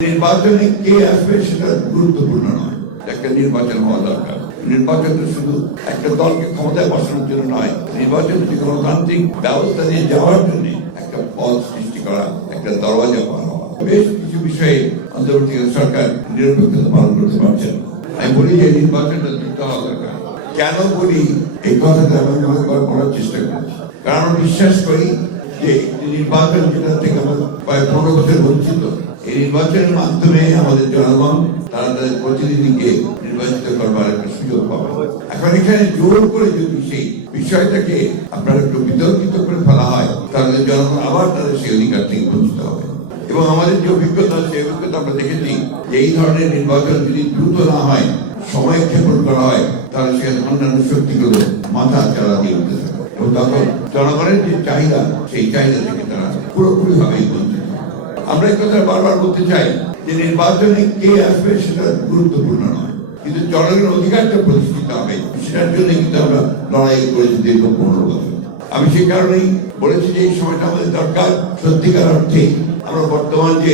নির্বাচনে কে আসবে সেটা গুরুত্বপূর্ণ নয়। একটা নির্বাচন হওয়া দরকার। নির্বাচন শুধু একটা দলকে ক্ষমতায় বসানোর জন্য নয়, নির্বাচন হচ্ছে গণতান্ত্রিক ব্যবস্থা দিয়ে যাওয়ার জন্য একটা পথ সৃষ্টি করা, একটা দরওয়াজা পার বেশ কিছু বিষয়ে অন্তর্বর্তী সরকার নিরপেক্ষতা পালন করতে পারছেন। আমি বলি যে নির্বাচনটা দ্রুত হওয়া দরকার। কেন বলি এই কথাটা আমি অনেকবার বলার চেষ্টা করছি। কারণ বিশ্বাস করি যে নির্বাচন যেটা থেকে আমরা প্রায় পনেরো বছর বঞ্চিত এই নির্বাচনের মাধ্যমে আমাদের জনগণ, তারা তাদের প্রতিনিধিকে নির্বাচিত করবার একটা সুযোগ পাবে এখন এখানে জোর করে যদি সেই বিষয়টাকে আপনার একটু বিতর্কিত করে ফেলা হয়, তাহলে জনগণ আবার তাদের সেই অধিকার থেকে বঞ্চিত হবে এবং আমাদের যে অভিজ্ঞতা, সেই অভিজ্ঞতা আমরা দেখেছি যে এই ধরনের নির্বাচন যদি দ্রুত না হয়, সময় ক্ষেপণ করা হয়, তাহলে সেখানে অন্যান্য শক্তিগুলো মাথা চালা দিয়ে উঠতে থাকে এবং তখন জনগণের যে চাহিদা, সেই চাহিদা থেকে তারা পুরোপুরি ভাবেই বঞ্চিত। আমরা এই কথা বারবার বলতে চাই যে নির্বাচনে কে আসবে সেটা গুরুত্বপূর্ণ নয়। কিন্তু জনগণের অধিকারটা প্রতিষ্ঠিত হবে, সেটার জন্য কিন্তু আমরা লড়াই করেছি দীর্ঘ পনেরো বছর। আমি সেই কারণেই বলেছি যে এই সময়টা আমাদের দরকার। সত্যিকার অর্থে আমরা বর্তমান যে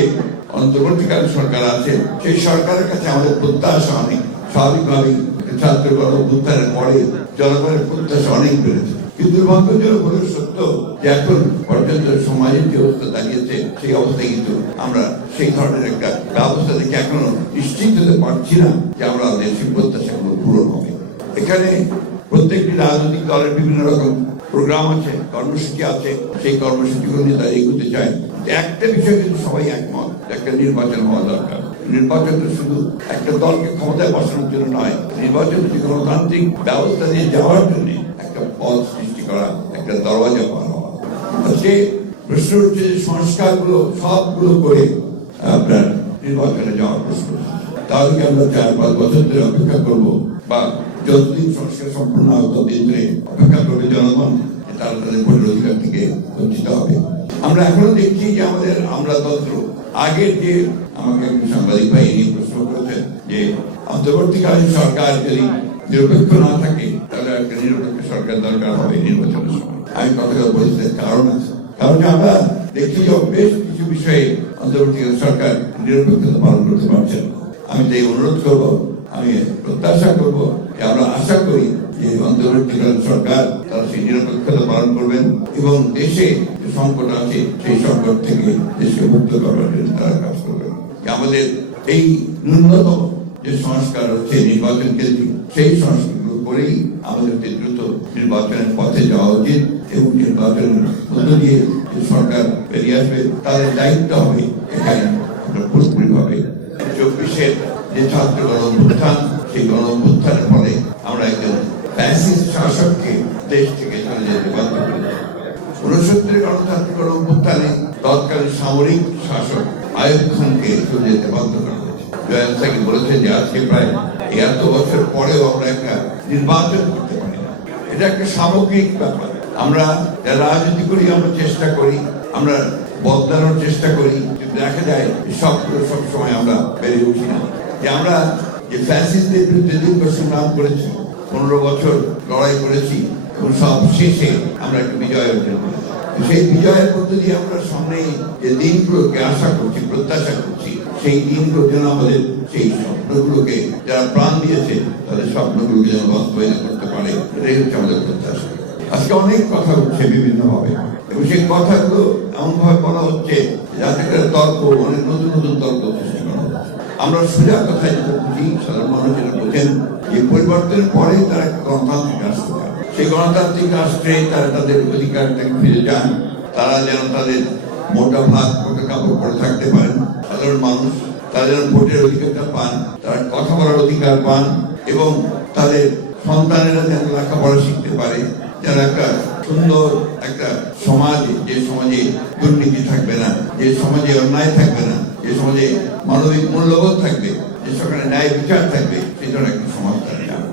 অন্তর্বর্তীকালীন সরকার আছে, সেই সরকারের কাছে আমাদের প্রত্যাশা অনেক। স্বাভাবিকভাবেই ছাত্র গণ উত্থানের পরে জনগণের প্রত্যাশা অনেক বেড়েছে। কিন্তু দুর্ভাগ্যজনক হলে সত্য যে এখন পর্যন্ত সমাজের যে অবস্থা দাঁড়িয়েছে, সেই অবস্থায় কিন্তু আমরা সেই ধরনের একটা ব্যবস্থা থেকে এখনও নিশ্চিত হতে পারছি না যে আমরা আমাদের সেই প্রত্যাশাগুলো পূরণ হবে। এখানে প্রত্যেকটি রাজনৈতিক দলের বিভিন্ন রকম প্রোগ্রাম আছে, কর্মসূচি আছে, সেই কর্মসূচিগুলো নিয়ে তারা এগোতে চায়। একটা বিষয় কিন্তু সবাই একমত একটা নির্বাচন হওয়া দরকার। নির্বাচন তো শুধু একটা দলকে ক্ষমতায় বসানোর জন্য নয়, নির্বাচন হচ্ছে গণতান্ত্রিক ব্যবস্থা দিয়ে যাওয়ার জন্য একটা দরওয়াজা হওয়া আজকে প্রশ্ন হচ্ছে যে সংস্কারগুলো সবগুলো করে আপনার নির্বাচনে যাওয়ার প্রশ্ন তাহলে আমরা চার পাঁচ বছর ধরে অপেক্ষা করব? বা যতদিন সংস্কার সম্পূর্ণ হবে ততদিন ধরে অপেক্ষা করবে জনগণ? তারা তাদের ভোটের অধিকার থেকে বঞ্চিত হবে। আমরা এখনও দেখছি যে আমাদের আমলাতন্ত্র, আগের যে আমাকে একজন সাংবাদিক ভাই নিয়ে প্রশ্ন করেছেন যে, অন্তর্বর্তীকালীন সরকার যদি নিরপেক্ষ না থাকে, তাহলে একটা নিরপেক্ষ সরকার দরকার হবে নির্বাচনের সময়। আমি কথাটা বলতে কারণ আছে কারণ আমরা দেখছি যে বেশ কিছু বিষয়ে অন্তর্বর্তীকালীন সরকার নিরপেক্ষতা পালন করতে পারছেন না। আমি তাই অনুরোধ করব আমি প্রত্যাশা করব যে আমরা আশা করি যে অন্তর্বর্তীকালীন সরকার তারা সেই নিরপেক্ষতা পালন করবেন এবং দেশে যে সংকট আছে সেই সংকট থেকে দেশকে মুক্ত করবার জন্য তারা কাজ করবেন আমাদের এই ন্যূনতম যে সংস্কার হচ্ছে নির্বাচন কেন্দ্রিক সেই সংস্কারগুলো করেই আমাদেরকে দ্রুত নির্বাচনের পথে এবং নির্বাচনের মধ্য দিয়ে সরকার বেরিয়ে আসবে, তাদের দায়িত্ব হবে এখানে আমরা পুরোপুরি চব্বিশের যে ছাত্র গণ সেই গণ ফলে আমরা একজন ফ্যাসিস্ট শাসককে দেশ থেকে চলে যেতে বাধ্য করেছি। উনসত্তরের গণতান্ত্রিক গণ তৎকালীন সামরিক শাসক আয়ুব খানকে চলে যেতে বাধ্য করা হয়েছে। জয়েন্ট সাকি বলেছেন যে আজকে প্রায় এত বছর পরেও আমরা একটা নির্বাচন করতে পারি না। এটা একটা সামগ্রিক ব্যাপার। আমরা রাজনীতি করি, আমরা চেষ্টা করি, আমরা বদলানোর চেষ্টা করি। দেখা যায়, সবগুলো সবসময় আমরা বেড়ে উঠি না। যে আমরা যে ফ্যাসিস্টদের বিরুদ্ধে দীর্ঘ সংগ্রাম করেছি, পনেরো বছর লড়াই করেছি, এবং সব শেষে আমরা একটা বিজয় অর্জন করেছি। সেই বিজয়ের মধ্য দিয়ে আমরা সামনে যে দিনগুলোকে আশা করছি, প্রত্যাশা করছি, সেই দিনগুলো যেন আমাদের সেই স্বপ্নগুলোকে যারা প্রাণ দিয়েছে, তাদের স্বপ্নগুলোকে যেন বাস্তবায়ন করতে পারে, এটাই হচ্ছে আমাদের প্রত্যাশা। আজকে অনেক কথা হচ্ছে বিভিন্ন ভাবে এবং সেই কথাগুলো এমন ভাবে বলা হচ্ছে যাতে করে তর্ক, অনেক নতুন নতুন তর্ক সৃষ্টি আমরা সোজা কথায় যেটা বুঝি, সাধারণ মানুষ বোঝেন, যে পরিবর্তনের পরে তারা গণতান্ত্রিক রাষ্ট্র। সেই গণতান্ত্রিক রাষ্ট্রে তারা তাদের অধিকারটাকে ফিরে যান তারা যেন তাদের মোটা ভাত, মোটা কাপড় পরে থাকতে পারেন। সাধারণ মানুষ তারা যেন ভোটের অধিকারটা পান, তারা কথা বলার অধিকার পান এবং তাদের সন্তানেরা যেন লেখাপড়া শিখতে পারে। যেন একটা সুন্দর একটা সমাজ, যে সমাজে দুর্নীতি থাকবে না, যে সমাজে অন্যায় থাকবে না, যে সমাজে মানবিক মূল্যবোধ থাকবে, যে সেখানে ন্যায় বিচার থাকবে, সেই একটা সমাজ চায়।